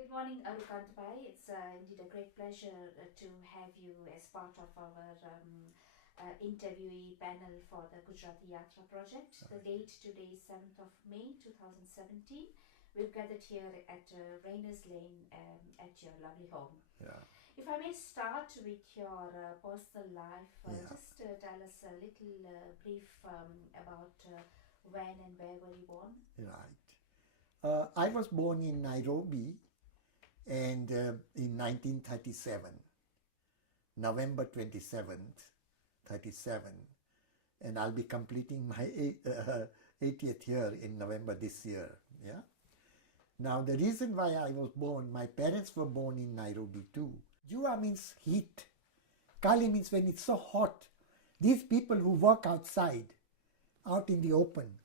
Good morning, Arunkant Bhai. It's indeed a great pleasure to have you as part of our interviewee panel for the Gujarati Yatra project. The date today is 7th of May 2017. We've gathered here at Rayners Lane at your lovely home. Yeah. If I may start with your personal life, Yeah. just tell us a little brief about when and where were you born? Right. I was born in Nairobi and in 1937, November 27th, 37, and I'll be completing my 80th year in November this year. Yeah. Now the reason why I was born, my parents were born in Nairobi too. Jua means heat. Kali means when it's so hot. These people who work outside, out in the open,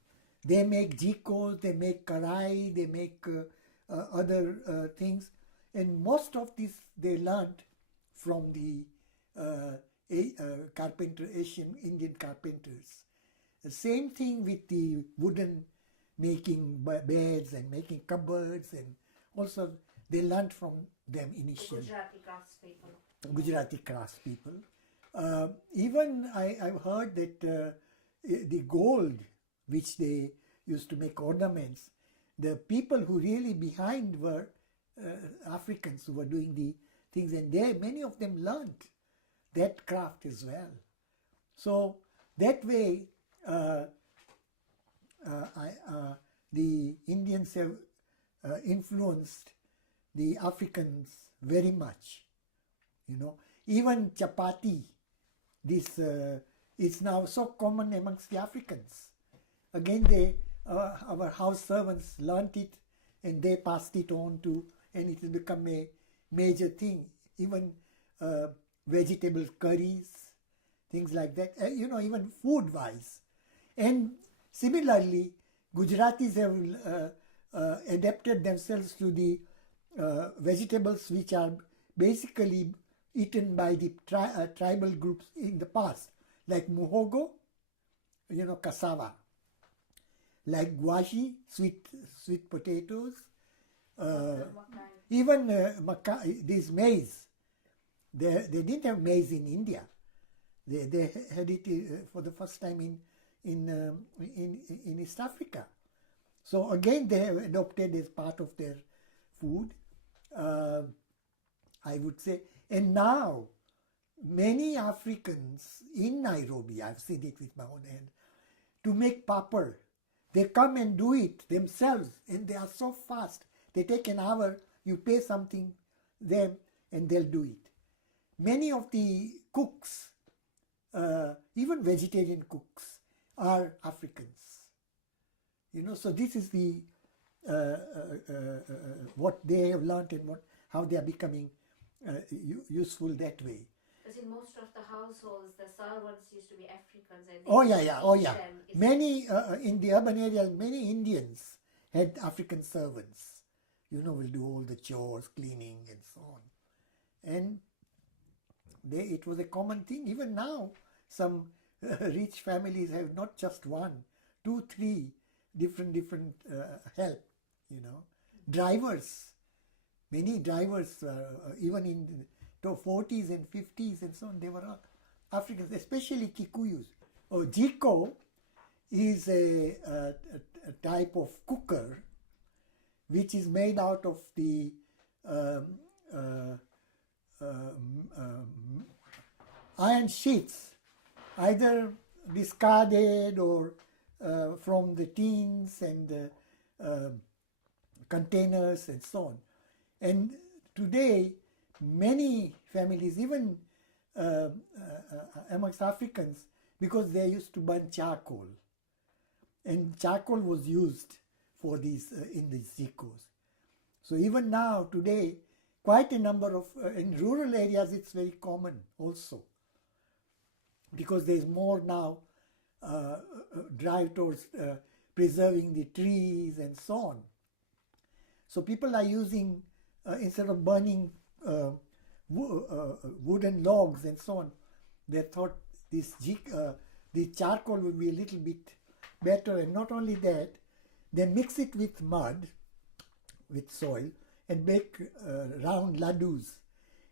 they make jikos, they make karai, they make other things. And most of this they learned from the Asian Indian carpenters. The same thing with the wooden making beds and making cupboards, and also they learned from them initially. Gujarati craftspeople. Gujarati craftspeople. Even I've heard that the gold which they used to make ornaments, the people who really behind were Africans who were doing the things, and many of them learned that craft as well. So that way the Indians have influenced the Africans very much. You know, even chapati, this is now so common amongst the Africans. Again, our house servants learnt it and they passed it on to, and it has become a major thing. Even vegetable curries, things like that, even food-wise. And similarly, Gujaratis have adapted themselves to the vegetables which are basically eaten by the tribal groups in the past, like muhogo, cassava, like guashi, sweet potatoes, even this maize. They didn't have maize in India. They had it for the first time in East Africa. So again, they have adopted as part of their food, I would say. And now, many Africans in Nairobi, I've seen it with my own hand, to make papad. They come and do it themselves, and they are so fast. They take an hour, you pay something them, and they'll do it. Many of the cooks, even vegetarian cooks, are Africans. So this is the what they have learned and how they are becoming useful that way. Because in most of the households, the servants used to be Africans. And Oh yeah. Many in the urban areas, many Indians had African servants. Will do all the chores, cleaning, and so on. And it was a common thing. Even now, some rich families have not just one, 2, 3 different help. Drivers. Many drivers, even in the 40s and 50s and so on, they were Africans, especially Kikuyus. Jiko is a type of cooker which is made out of the iron sheets, either discarded or from the tins and containers and so on. And today, many families, even amongst Africans, because they used to burn charcoal, and charcoal was used for these in these jikos. So even now, today, quite a number of in rural areas, it's very common also, because there is more now drive towards preserving the trees and so on. So people are using, instead of burning wooden logs and so on, they thought the charcoal would be a little bit better. And not only that, they mix it with mud, with soil, and bake round laddus.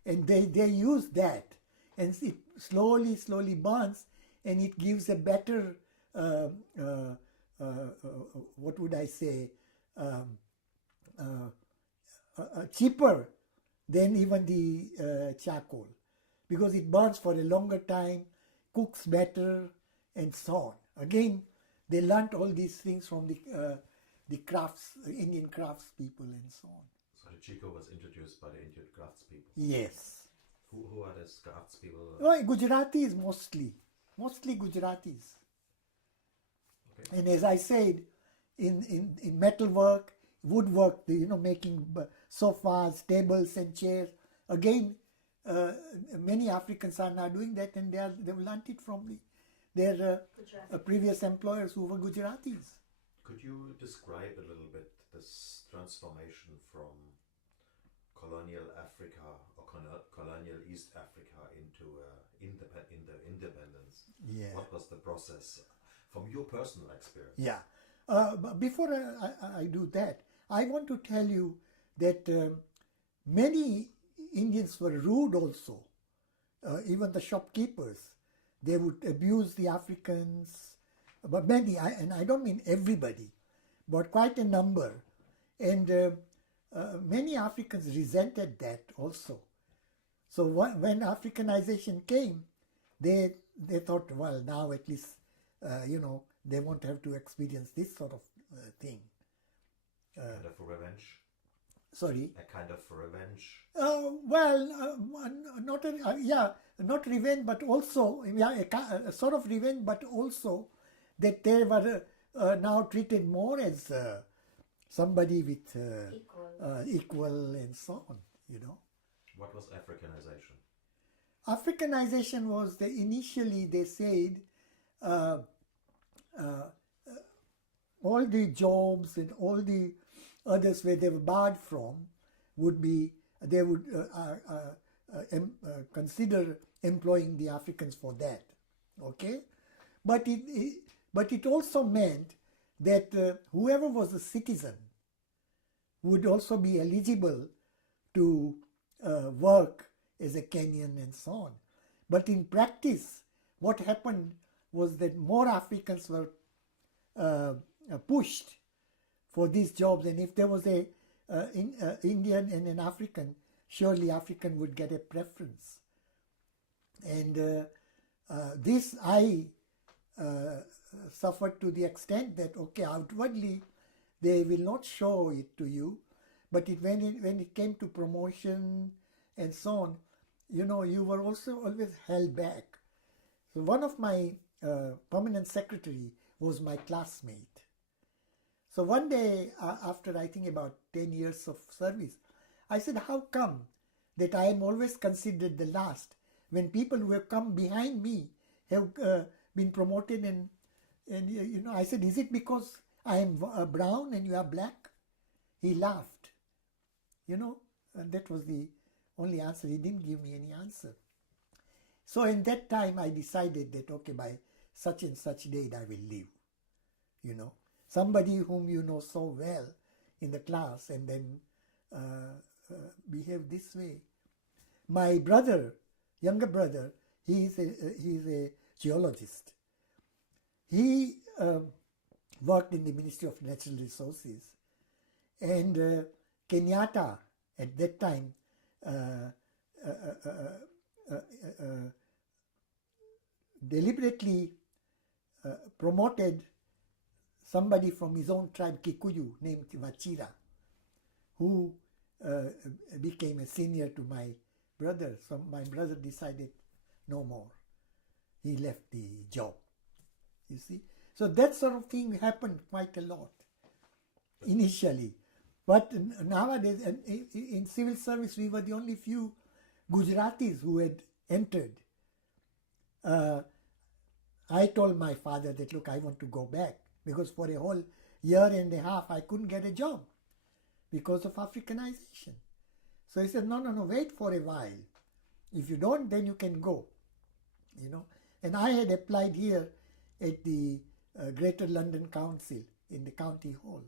And they use that, and it slowly burns, and it gives a better, what would I say, cheaper than even the charcoal, because it burns for a longer time, cooks better, and so on. Again, they learnt all these things from the crafts, Indian crafts people, and so on. So the Chico was introduced by the Indian craftspeople. Yes. Who are these craftspeople? Well, Gujaratis mostly Gujaratis. Okay. And as I said, in metalwork, woodwork, making sofas, tables, and chairs. Again, many Africans are now doing that, and they've learnt it from their previous employers who were Gujaratis. Could you describe a little bit this transformation from colonial Africa or colonial East Africa into the independence? Yeah. What was the process from your personal experience? Yeah. But before I do that, I want to tell you that many Indians were rude also. Even the shopkeepers, they would abuse the Africans. But many, and I don't mean everybody, but quite a number. And many Africans resented that also. So when Africanization came, they thought, well, now at least, they won't have to experience this sort of thing. Kind of revenge? Sorry? A kind of revenge? Not revenge, but also, a sort of revenge, but also that they were now treated more as somebody with equal and so on, What was Africanization? Africanization was initially they said all the jobs and all the others where they were barred from they would consider employing the Africans for that. Okay, but it also meant that whoever was a citizen would also be eligible to work as a Kenyan and so on. But in practice, what happened was that more Africans were pushed for these jobs, and if there was a Indian and an African, surely African would get a preference. And this I suffered to the extent that, okay, outwardly they will not show it to you, but when it came to promotion and so on, you were also always held back. So one of my permanent secretary was my classmate. So one day, after I think about 10 years of service, I said, how come that I am always considered the last when people who have come behind me have been promoted? And I said, is it because I am brown and you are black? He laughed, and that was the only answer. He didn't give me any answer. So in that time, I decided that, okay, by such and such date, I will leave, Somebody whom you know so well in the class and then behave this way. My brother, younger brother, he is a geologist. He worked in the Ministry of Natural Resources, and Kenyatta at that time deliberately promoted somebody from his own tribe, Kikuyu, named Wachira, who became a senior to my brother. So my brother decided no more. He left the job, you see. So that sort of thing happened quite a lot initially. But nowadays, in civil service, we were the only few Gujaratis who had entered. I told my father that, look, I want to go back, because for a whole year and a half, I couldn't get a job because of Africanization. So he said, no, wait for a while. If you don't, then you can go, And I had applied here at the Greater London Council in the County Hall.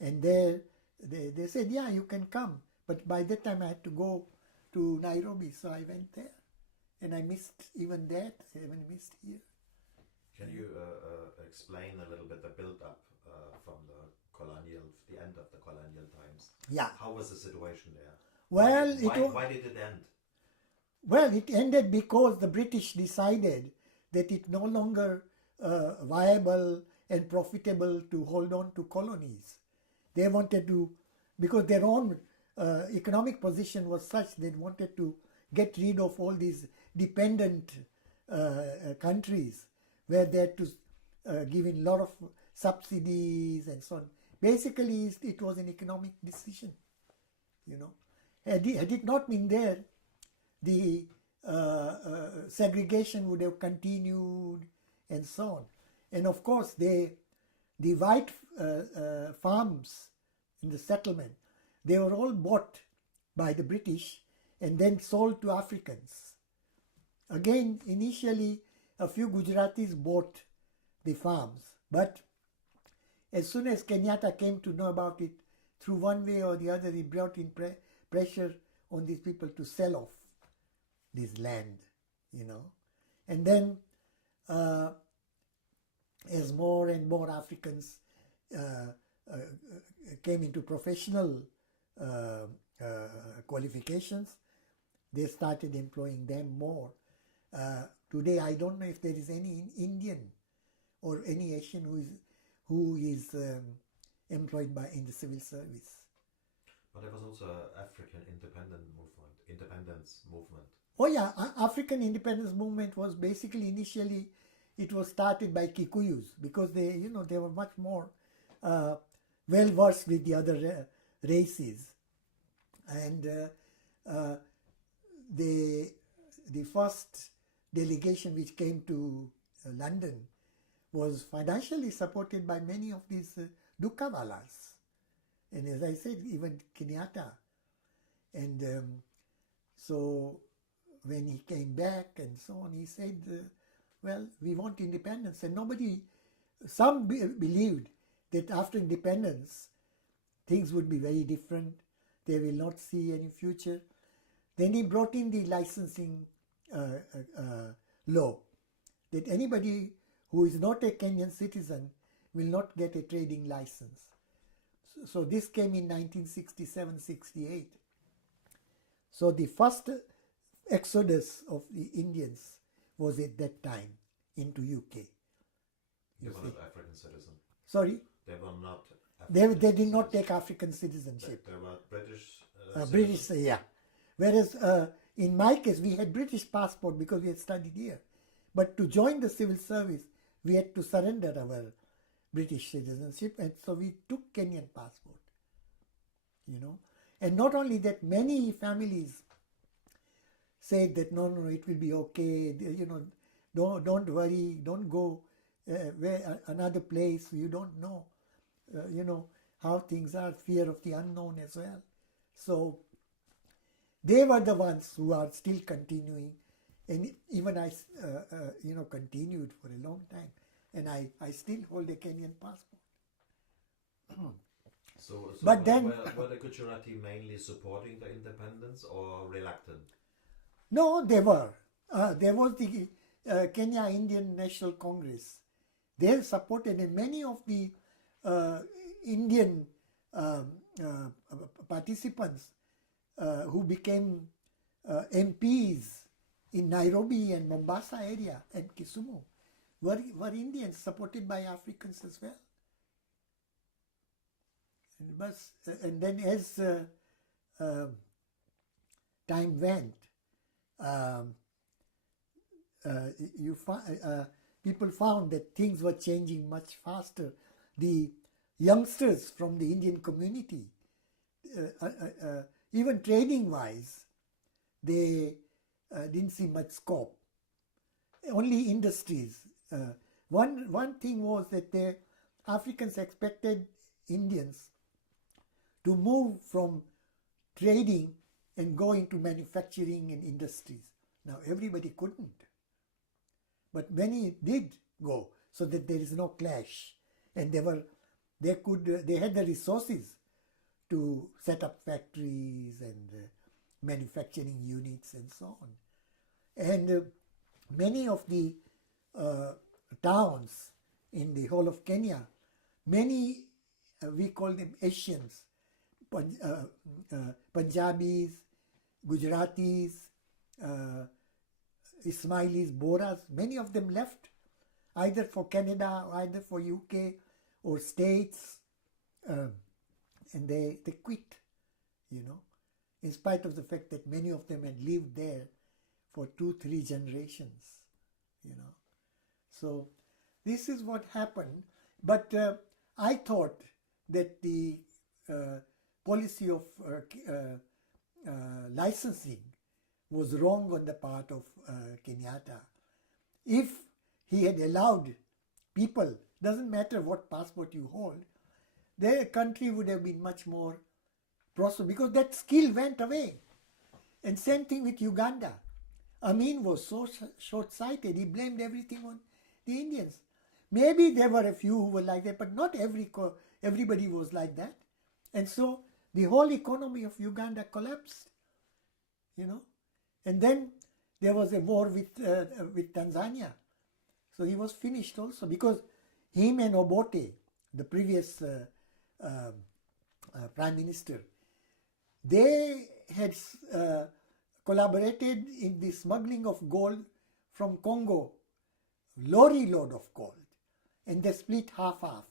And there they said, yeah, you can come. But by that time I had to go to Nairobi, so I went there. And I missed even that, I even missed here. Can you explain a little bit the build-up from the end of the colonial times? Yeah. How was the situation there? Well, why did it end? Well, it ended because the British decided that it's no longer viable and profitable to hold on to colonies. They wanted to, because their own economic position was such, they wanted to get rid of all these dependent countries where they had to give in a lot of subsidies and so on. Basically, it was an economic decision, you know. Had it not been there, the segregation would have continued and so on. And of course, the white farms in the settlement, they were all bought by the British and then sold to Africans. Again, initially, a few Gujaratis bought the farms, but as soon as Kenyatta came to know about it, through one way or the other, he brought in pressure on these people to sell off this land, you know. And then as more and more Africans came into professional qualifications, they started employing them more. Today, I don't know if there is any Indian or any Asian who is employed in the civil service. But there was also African independence movement. Oh yeah, African independence movement was basically initially, it was started by Kikuyus because they were much more well versed with the other races, and the first delegation which came to London was financially supported by many of these Dukawalas, and as I said, even Kenyatta. And so when he came back and so on, he said, well, we want independence. And some believed that after independence, things would be very different. They will not see any future. Then he brought in the licensing law, that anybody who is not a Kenyan citizen will not get a trading license. So this came in 1967-68. So the first exodus of the Indians was at that time into UK. They were not African citizens. Sorry? They were not African They did not take African citizenship. They were British British, yeah. Whereas in my case, we had British passport because we had studied here. But to join the civil service, we had to surrender our British citizenship, and so we took Kenyan passport, you know. And not only that, many families said that no, it will be okay, you know, don't worry, don't go another place, you don't know, you know, how things are, fear of the unknown as well. So they were the ones who are still continuing, and even I, you know, continued for a long time, and I still hold a Kenyan passport. So but then, were the Gujarati mainly supporting the independence or reluctant? No, they were. There was the Kenya Indian National Congress. They supported, and many of the Indian participants who became MPs in Nairobi and Mombasa area and Kisumu were Indians, supported by Africans as well. And then as time went, people found that things were changing much faster. The youngsters from the Indian community, even trading wise, they didn't see much scope. Only industries. One thing was that the Africans expected Indians to move from trading and go into manufacturing and industries. Now everybody couldn't, but many did go, so that there is no clash, and they had the resources to set up factories and manufacturing units and so on. And many of the towns in the whole of Kenya, many, we call them Asians, Punjabis, Gujaratis, Ismailis, Boras, many of them left either for Canada, or either for UK or States, and they quit, in spite of the fact that many of them had lived there for 2-3 generations, So this is what happened. But I thought that the policy of licensing was wrong on the part of Kenyatta. If he had allowed people, doesn't matter what passport you hold, their country would have been much more prosperous, because that skill went away. And same thing with Uganda. Amin was so short-sighted, he blamed everything on the Indians. Maybe there were a few who were like that, but not everybody was like that. And so the whole economy of Uganda collapsed, And then there was a war with Tanzania. So he was finished also, because him and Obote, the previous prime minister, they had collaborated in the smuggling of gold from Congo, lorry load of gold, and they split half-half.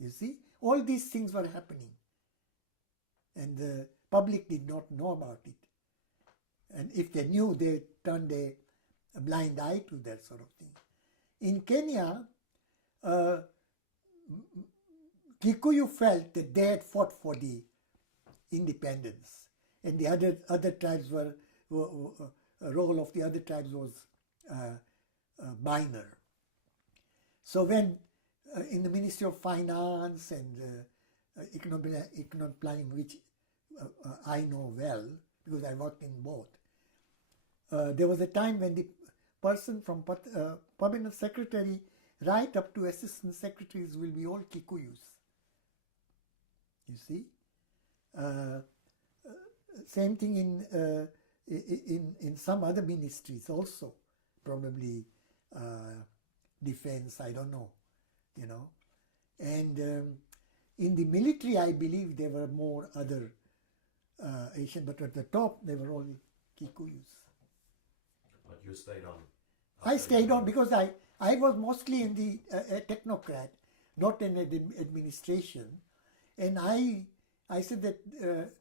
You see, all these things were happening, and the public did not know about it. And if they knew, they turned a blind eye to that sort of thing. In Kenya, Kikuyu felt that they had fought for the independence, and the other tribes were role of the other tribes was minor. So when in the Ministry of Finance and economic planning, which I know well because I worked in both, there was a time when the person from permanent secretary right up to assistant secretaries will be all Kikuyus. You see, same thing in some other ministries also, probably defense. I don't know, And in the military, I believe there were more other Asian, but at the top they were all Kikuyus. But you stayed on. I stayed on because I was mostly in the a technocrat, not in administration. And I said that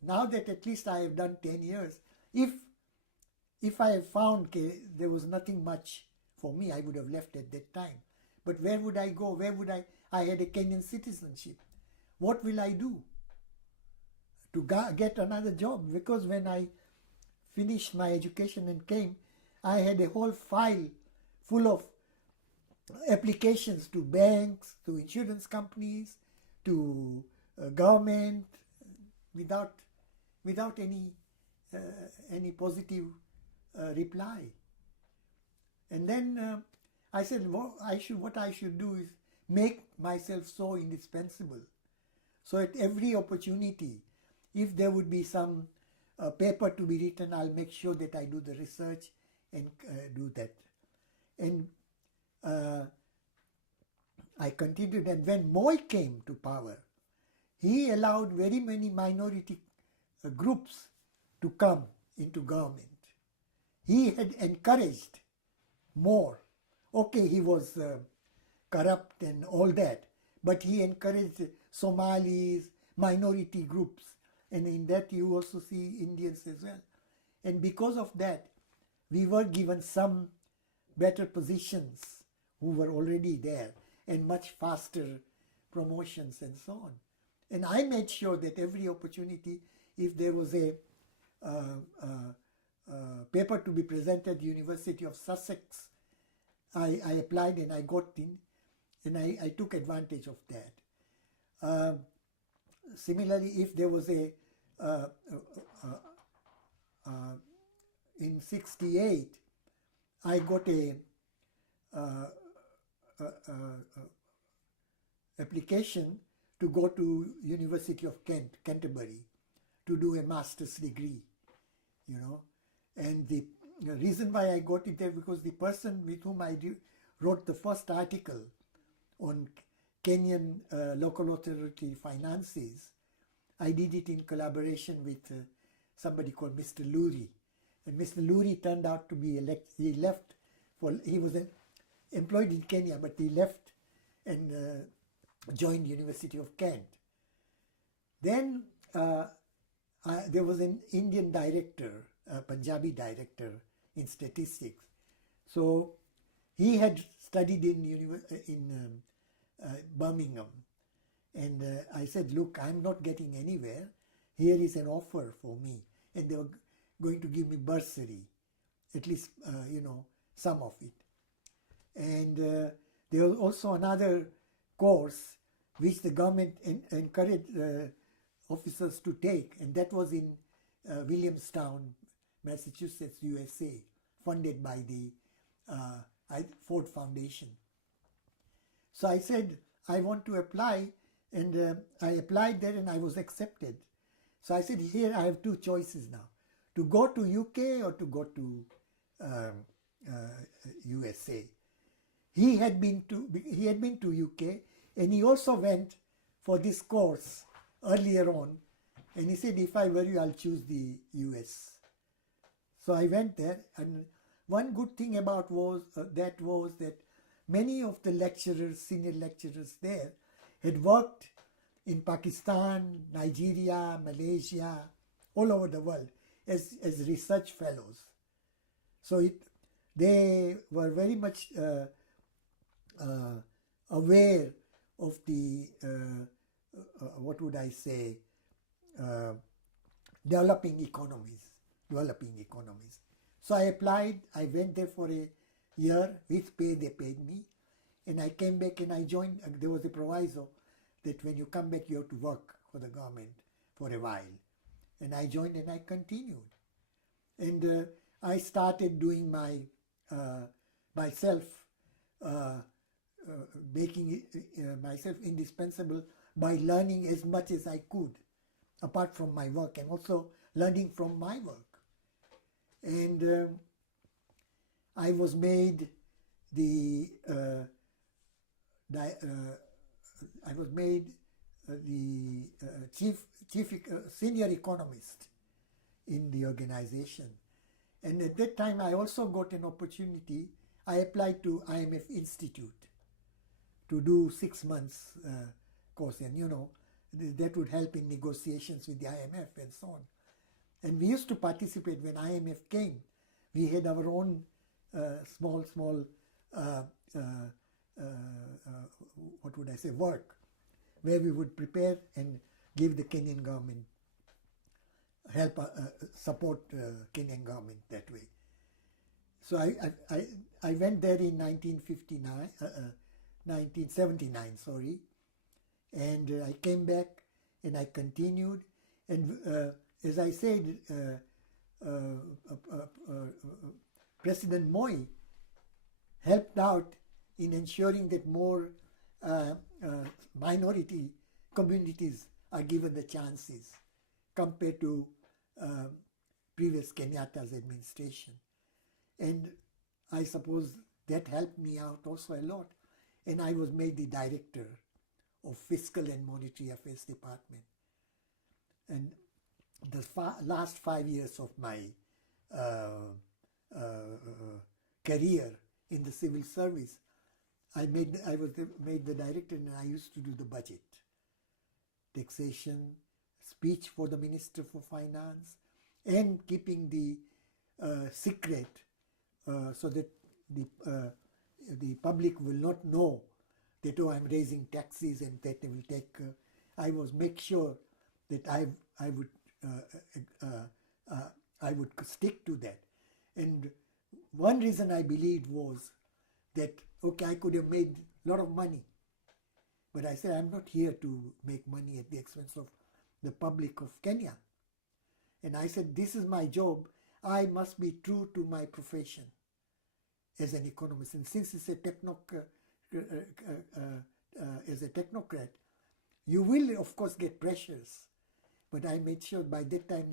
now that at least I have done 10 years, if I have found there was nothing much for me, I would have left at that time. But where would I go? I had a Kenyan citizenship. What will I do to get another job? Because when I finished my education and came, I had a whole file full of applications to banks, to insurance companies, to government, without any positive reply. And then I said, what I should do is make myself so indispensable. So at every opportunity, if there would be some paper to be written, I'll make sure that I do the research and do that. And I continued, and when Moi came to power, he allowed very many minority groups to come into government. He had encouraged more. Okay, he was corrupt and all that, but he encouraged Somalis, minority groups, and in that you also see Indians as well. And because of that, we were given some better positions who were already there, and much faster promotions and so on. And I made sure that every opportunity, if there was a paper to be presented at the University of Sussex, I applied and I got in, and I took advantage of that. Similarly, if there was a in 68, I got a application to go to University of Canterbury, to do a master's degree, you know. And the reason why I got it there, because the person with whom I wrote the first article on Kenyan local authority finances, I did it in collaboration with somebody called Mr. Luri. And Mr. Luri turned out to be he was employed in Kenya, but he left and joined University of Kent. Then there was an Indian director, a Punjabi director in statistics. So he had studied in Birmingham. And I said, look, I'm not getting anywhere. Here is an offer for me. And they were going to give me bursary, at least, some of it. And there was also another course which the government encouraged officers to take, and that was in Williamstown, Massachusetts, USA, funded by the Ford Foundation. So I said, I want to apply, and I applied there and I was accepted. So I said, here I have two choices now, to go to UK or to go to USA. He had been to UK, and he also went for this course earlier on, and he said, if I were you, I'll choose the US. So I went there, and one good thing about that was that many of the lecturers, senior lecturers there, had worked in Pakistan, Nigeria, Malaysia, all over the world as research fellows. So they were very much aware of the, developing economies. So I applied, I went there for a year, with pay, they paid me, and I came back and I joined. There was a proviso that when you come back, you have to work for the government for a while. And I joined and I continued. And I started doing my myself, making myself indispensable by learning as much as I could, apart from my work, and also learning from my work. And I was made the senior economist in the organization. And at that time, I also got an opportunity. I applied to IMF Institute to do 6 months course, and that would help in negotiations with the IMF and so on. And we used to participate when IMF came. We had our own small work, where we would prepare and give the Kenyan government, help support Kenyan government that way. So I went there in 1979, sorry, and I came back and I continued. And as I said, President Moi helped out in ensuring that more minority communities are given the chances compared to previous Kenyatta's administration. And I suppose that helped me out also a lot. And I was made the director of Fiscal and Monetary Affairs Department. And the last 5 years of my career in the civil service, I was made the director, and I used to do the budget, taxation, speech for the Minister for Finance, and keeping the secret so that the public will not know that, oh, I'm raising taxes and that they will take. I was make sure that I would stick to that. And one reason I believed was that, okay, I could have made a lot of money, but I said, I'm not here to make money at the expense of the public of Kenya. And I said, this is my job. I must be true to my profession as an economist. And since it's a technocrat, You will, of course, get pressures, but I made sure by that time,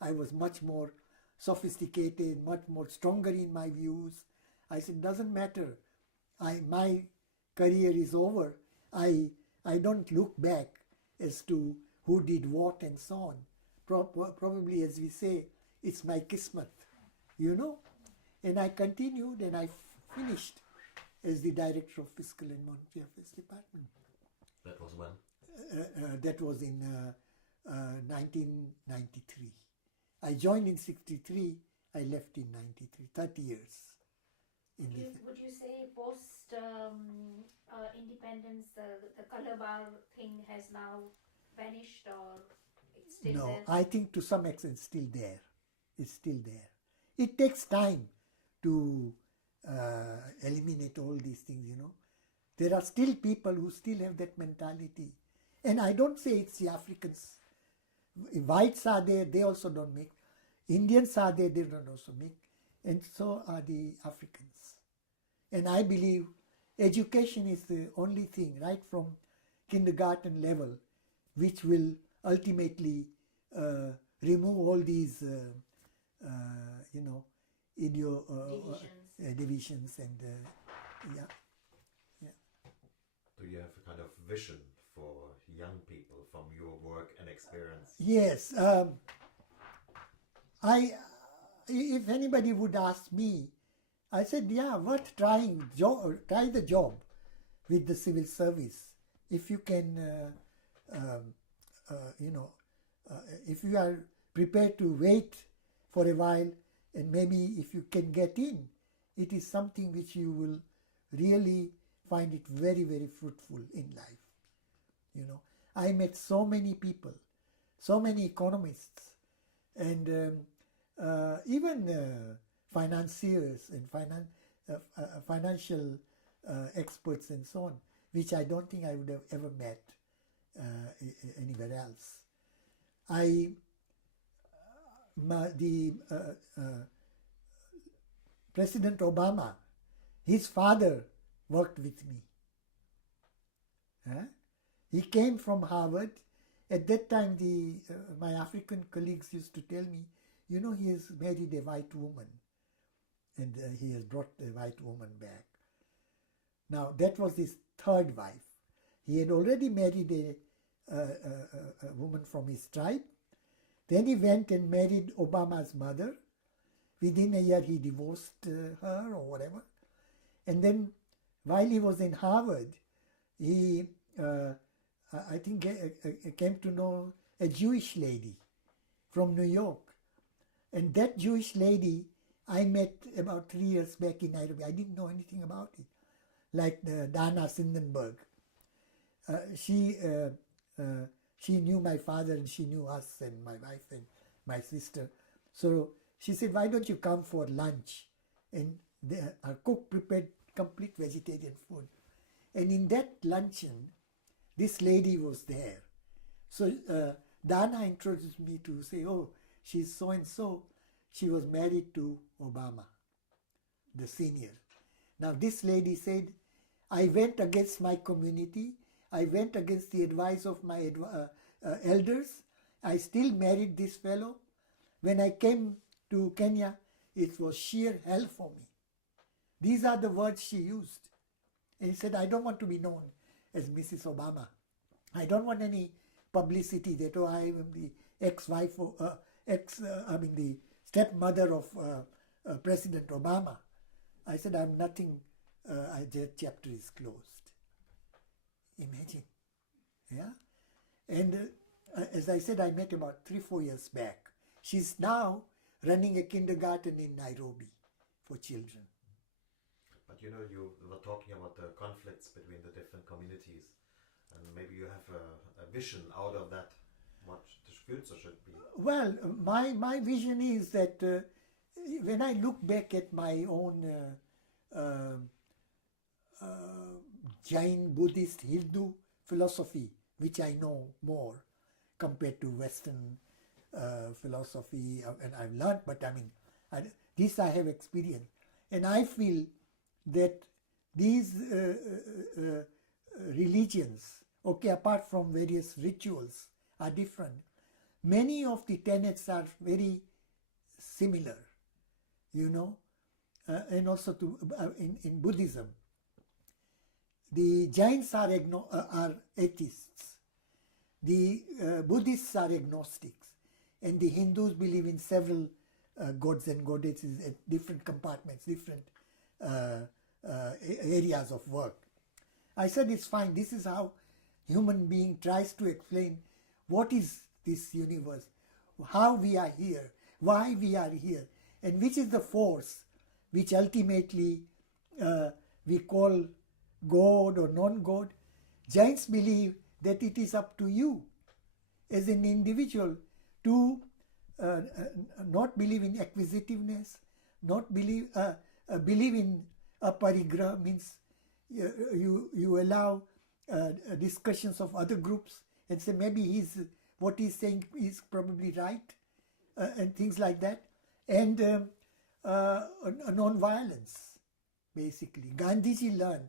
I was much more sophisticated, much more stronger in my views. I said, doesn't matter. My career is over. I don't look back as to who did what and so on. Probably, as we say, it's my kismet, And I continued and I finished as the director of Fiscal and Monetary Affairs Department. That was when? That was in 1993. I joined in 63. I left in 93. 30 years. Would you say post independence, the color bar thing has now vanished, or it's still there? No, I think to some extent it's still there. It's still there. It takes time to eliminate all these things, There are still people who still have that mentality. And I don't say it's the Africans. Whites are there, they also don't make. Indians are there, they don't also make. And so are the Africans. And I believe education is the only thing, right from kindergarten level, which will ultimately remove all these, divisions and Do you have a kind of vision for young people from your work and experience? Yes. If anybody would ask me, I said, worth trying. Try the job with the civil service. If you can, if you are prepared to wait for a while, and maybe if you can get in, it is something which you will really find it very, very fruitful in life. I met so many people, so many economists, and even financiers and financial experts and so on, which I don't think I would have ever met anywhere else. President Obama, his father worked with me. He came from Harvard. At that time, my African colleagues used to tell me, he has married a white woman, and he has brought the white woman back. Now, that was his third wife. He had already married a woman from his tribe. Then he went and married Obama's mother. Within a year, he divorced her or whatever. And then, while he was in Harvard, he, I think, came to know a Jewish lady from New York. And that Jewish lady I met about 3 years back in Nairobi. I didn't know anything about it. Like Dana Sindenberg. She knew my father and she knew us and my wife and my sister. So she said, why don't you come for lunch? And our cook prepared complete vegetarian food. And in that luncheon, this lady was there. So Dana introduced me to say, oh, she's so-and-so. She was married to Obama, the senior. Now this lady said, I went against my community. I went against the advice of my elders. I still married this fellow. When I came to Kenya, it was sheer hell for me. These are the words she used. And he said, I don't want to be known as Mrs. Obama. I don't want any publicity that, oh, I am the ex-wife, the stepmother of President Obama. I said, I'm nothing, that chapter is closed. Imagine. Yeah? And as I said, I met about 3-4 years back. She's now running a kindergarten in Nairobi for children. But you were talking about the conflicts between the different communities, and maybe you have a vision out of that, what the future should be. Well, my vision is that when I look back at my own Jain, Buddhist, Hindu philosophy, which I know more compared to Western philosophy, and I've learned, but this I have experienced. And I feel that these religions okay, apart from various rituals are different, many of the tenets are very similar, you know, and also in Buddhism. The Jains are atheists, the Buddhists are agnostics, and the Hindus believe in several gods and goddesses at different compartments, different areas of work. I said it's fine, this is how human being tries to explain what is this universe, how we are here, why we are here, and which is the force which ultimately we call God or non-God. Jains believe that it is up to you as an individual to not believe in acquisitiveness, not believe in aparigraha, means you allow discussions of other groups and say maybe what he's saying is probably right, and things like that, and non-violence, basically. Gandhiji learned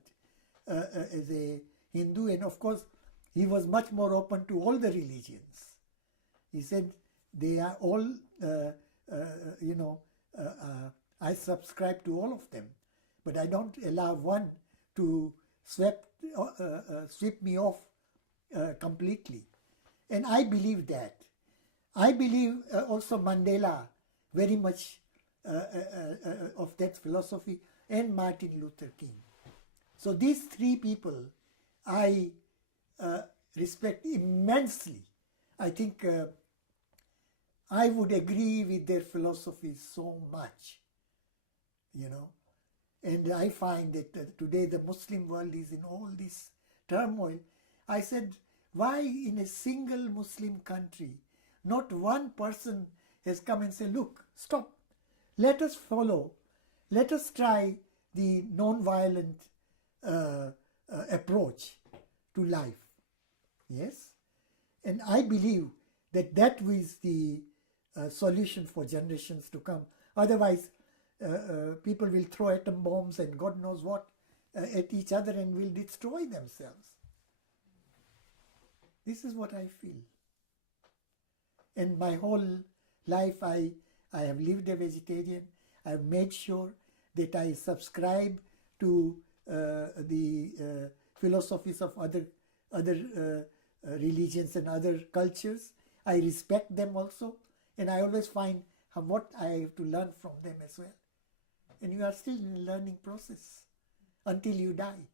as a Hindu, and of course he was much more open to all the religions. He said they are all, I subscribe to all of them, but I don't allow one to sweep me off completely. And I believe that. I believe also Mandela very much of that philosophy, and Martin Luther King. So these three people I respect immensely. I think I would agree with their philosophies so much, you know. And I find that today the Muslim world is in all this turmoil. I said, why in a single Muslim country, not one person has come and said, look, stop, let us follow, let us try the non-violent approach to life. Yes? And I believe that that is the solution for generations to come. Otherwise, people will throw atom bombs and God knows what at each other and will destroy themselves. This is what I feel. And my whole life I have lived a vegetarian. I have made sure that I subscribe to the philosophies of other religions and other cultures. I respect them also, and I always find what I have to learn from them as well. And you are still in a learning process until you die.